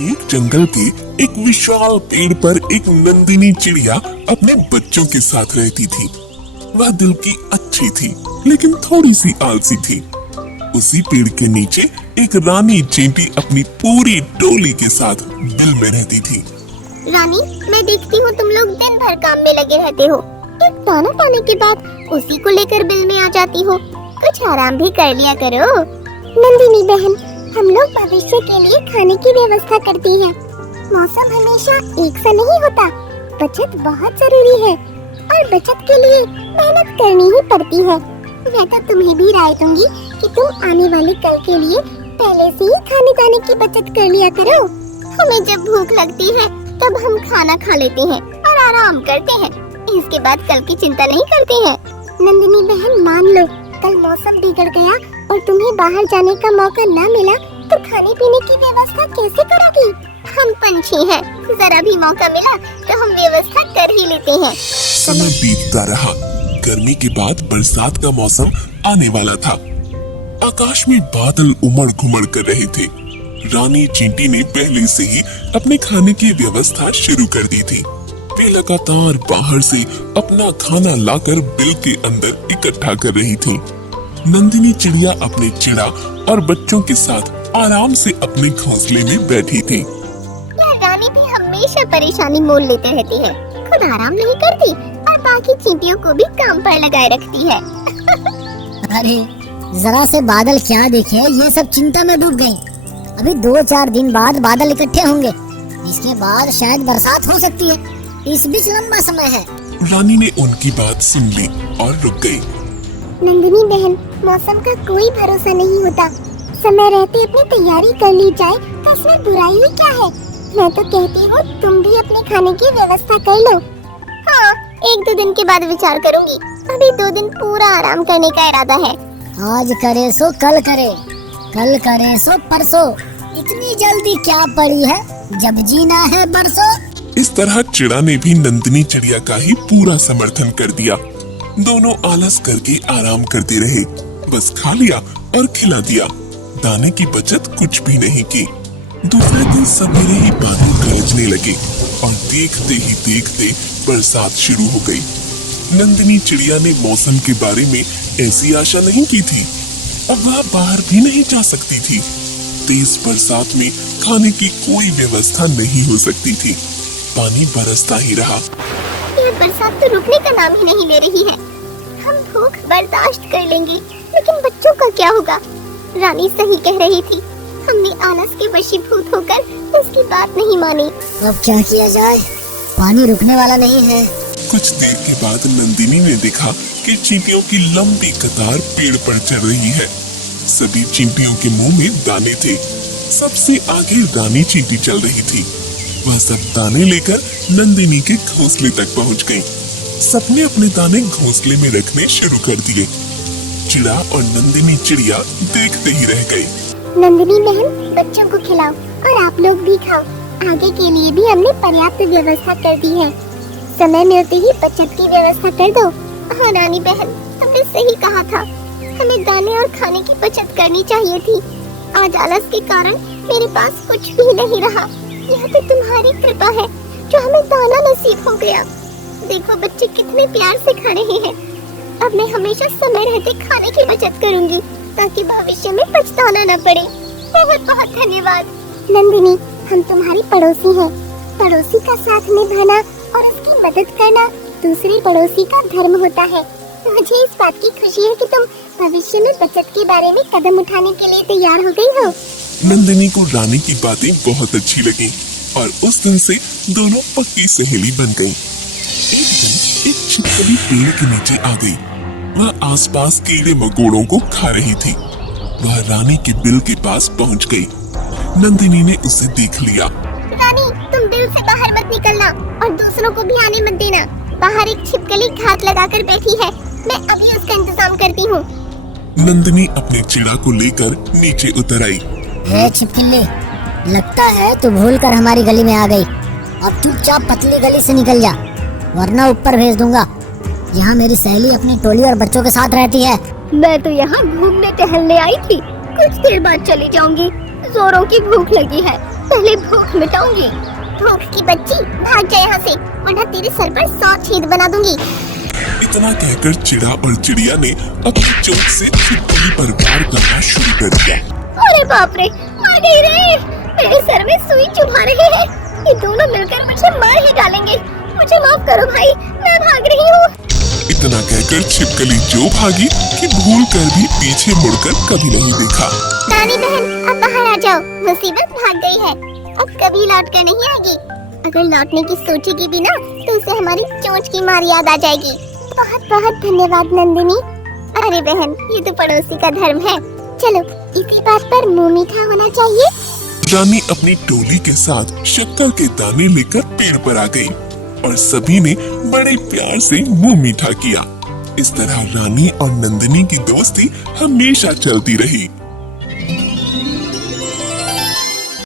एक जंगल के एक विशाल पेड़ पर एक नंदिनी चिड़िया अपने बच्चों के साथ रहती थी। वह दिल की अच्छी थी, लेकिन थोड़ी सी आलसी थी। उसी पेड़ के नीचे एक रानी चींटी अपनी पूरी टोली के साथ बिल में रहती थी। रानी, मैं देखती हूँ तुम लोग दिन भर काम में लगे रहते हो। एक दाना पाने के बाद उसी को लेकर बिल में आ जाती हो। कुछ आराम भी कर लिया करो। नंदिनी बहन, हम लोग भविष्य के लिए खाने की व्यवस्था करती हैं। मौसम हमेशा एक सा नहीं होता। बचत बहुत जरूरी है और बचत के लिए मेहनत करनी ही पड़ती है। मैं तो तुम्हें भी राय दूंगी कि तुम आने वाले कल के लिए पहले से ही खाने दाने की बचत कर लिया करो। हमें जब भूख लगती है तब हम खाना खा लेते हैं और आराम करते हैं। इसके बाद कल की चिंता नहीं करते हैं। नंदिनी बहन, मान लो कल मौसम बिगड़ गया और तुम्हें बाहर जाने का मौका न मिला तो खाने पीने की व्यवस्था कैसे करोगी? हम पंछी हैं, जरा भी मौका मिला तो हम व्यवस्था कर ही लेते हैं। समय बीतता रहा। गर्मी के बाद बरसात का मौसम आने वाला था। आकाश में बादल उमड़ घुमड़ कर रहे थे। रानी चींटी ने पहले से ही अपने खाने की व्यवस्था शुरू कर दी थी। वे लगातार बाहर से अपना खाना लाकर बिल के अंदर इकट्ठा कर रही थी। नंदिनी चिड़िया अपने चिड़ा और बच्चों के साथ आराम से अपने घोंसले में बैठी थी। यह रानी भी हमेशा परेशानी मोल लेते रहती है। खुद आराम नहीं करती और बाकी चींटियों को भी काम पर लगाए रखती है। अरे जरा से बादल क्या देखे, ये सब चिंता में डूब गई। अभी 2-4 दिन बाद बादल इकट्ठे होंगे, इसके बाद शायद बरसात हो सकती है। इस बीच लंबा समय है। रानी ने उनकी बात सुन ली और रुक गई। नंदिनी बहन, मौसम का कोई भरोसा नहीं होता। समय रहते अपनी तैयारी कर ली जाए तो इसमें बुराई ही क्या है। मैं तो कहती हूँ तुम भी अपने खाने की व्यवस्था कर लो। हाँ, 1-2 दिन के बाद विचार करूँगी। अभी 2 दिन पूरा आराम करने का इरादा है। आज करे सो कल करे, कल करे सो परसों। इतनी जल्दी क्या पड़ी है, जब जीना है बरसों। इस तरह चिड़ा ने भी नंदिनी चिड़िया का ही पूरा समर्थन कर दिया। दोनों आलस करके आराम करते रहे। बस खा लिया और खिला दिया। दाने की बचत कुछ भी नहीं की। दूसरे दिन सवेरे ही बादल गरजने लगे और देखते ही देखते बरसात शुरू हो गई। नंदिनी चिड़िया ने मौसम के बारे में ऐसी आशा नहीं की थी। अब वह बाहर भी नहीं जा सकती थी। तेज बरसात में खाने की कोई व्यवस्था नहीं हो सकती थी। पानी बरसता ही रहा। यह बरसात तो रुकने का नाम ही नहीं ले रही है। हम भूख बर्दाश्त कर लेंगे, लेकिन बच्चों का क्या होगा? रानी सही कह रही थी। हमने आलस के वशीभूत होकर इसकी बात नहीं मानी। अब क्या किया जाए, पानी रुकने वाला नहीं है। कुछ देर के बाद नंदिनी ने देखा कि चींटियों की लंबी कतार पेड़ पर चढ़ रही है। सभी चींटियों के मुंह में दाने थे। सबसे आगे रानी चींटी चल रही थी। वह सब दाने लेकर नंदिनी के घोंसले तक पहुंच गई। सबने अपने दाने घोंसले में रखने शुरू कर दिए। चिड़ा और नंदिनी चिड़िया देखते ही रह गई। नंदिनी बहन, बच्चों को खिलाओ और आप लोग भी खाओ। आगे के लिए भी हमने पर्याप्त व्यवस्था कर दी है। समय मिलते ही बचत की व्यवस्था कर दो। हाँ रानी बहन, तुमने सही कहा था। हमें दाने और खाने की बचत करनी चाहिए थी। आज आलस के कारण मेरे पास कुछ भी नहीं रहा। यह तो तुम्हारी कृपा है जो हमें दाना नसीब हो गया। देखो बच्चे कितने प्यार से खा रहे हैं। अब मैं हमेशा समय रहते खाने की बचत करूंगी ताकि भविष्य में पछताना न पड़े। बहुत बहुत धन्यवाद। नंदिनी, हम तुम्हारी पड़ोसी हैं। पड़ोसी का साथ निभाना और उसकी मदद करना दूसरे पड़ोसी का धर्म होता है। मुझे इस बात की खुशी है कि तुम भविष्य में बचत के बारे में कदम उठाने के लिए तैयार हो गई हो। नंदिनी को रानी की बातें बहुत अच्छी लगी और उस दिन से दोनों पक्की सहेली बन गईं। एक दिन एक छिपकली पेड़ के नीचे आ गई। वह आसपास कीड़े मकोड़ों को खा रही थी। वह रानी के बिल के पास पहुंच गई। नंदिनी ने उसे देख लिया। रानी, तुम बिल से बाहर मत निकलना और दूसरों को भी आने मत देना। बाहर एक छिपकली घात लगाकर बैठी है। मैं अभी उसका इंतजाम करती हूँ। नंदिनी अपने चिड़ा को लेकर नीचे उतर आई। छिपकली, लगता है तू भूलकर हमारी गली में आ गई। अब चुपचाप पतली गली से निकल जा, वरना ऊपर भेज दूंगा। यहाँ मेरी सहेली अपनी टोली और बच्चों के साथ रहती है। मैं तो यहाँ घूमने टहलने आई थी। कुछ देर बाद चली जाऊंगी। जोरों की भूख लगी है। पहले भूख मिटाऊंगी। भूख की बच्ची, भाग जा यहाँ से, वरना तेरे सर पर 100 छेद बना दूंगी। इतना कहकर चिड़ा और चिड़िया ने अपनी चोंच से छिपकली पर वार करना शुरू कर दिया। अरे बाप रे, आ गई रे, मेरे सर में सुई चुभा रहे हैं। ये दोनों मिलकर मुझे मार ही डालेंगे। मुझे माफ करो भाई, मैं भाग रही हूँ। इतना कहकर छिपकली जो भागी कि भूल कर भी पीछे मुड़कर कभी नहीं देखा। रानी बहन, अब बाहर आ जाओ, मुसीबत भाग गई है, अब कभी लौट कर नहीं आएगी। अगर लौटने की सोचेगी भी ना तो इसे हमारी चोंच की मार याद आ जाएगी। बहुत बहुत धन्यवाद नंदिनी। अरे बहन, ये तो पड़ोसी का धर्म है। चलो, इसी बात पर मुंह मीठा होना चाहिए। रानी अपनी टोली के साथ शक्कर के दाने लेकर पेड़ पर आ गई और सभी ने बड़े प्यार से मुंह मीठा किया। इस तरह रानी और नंदिनी की दोस्ती हमेशा चलती रही।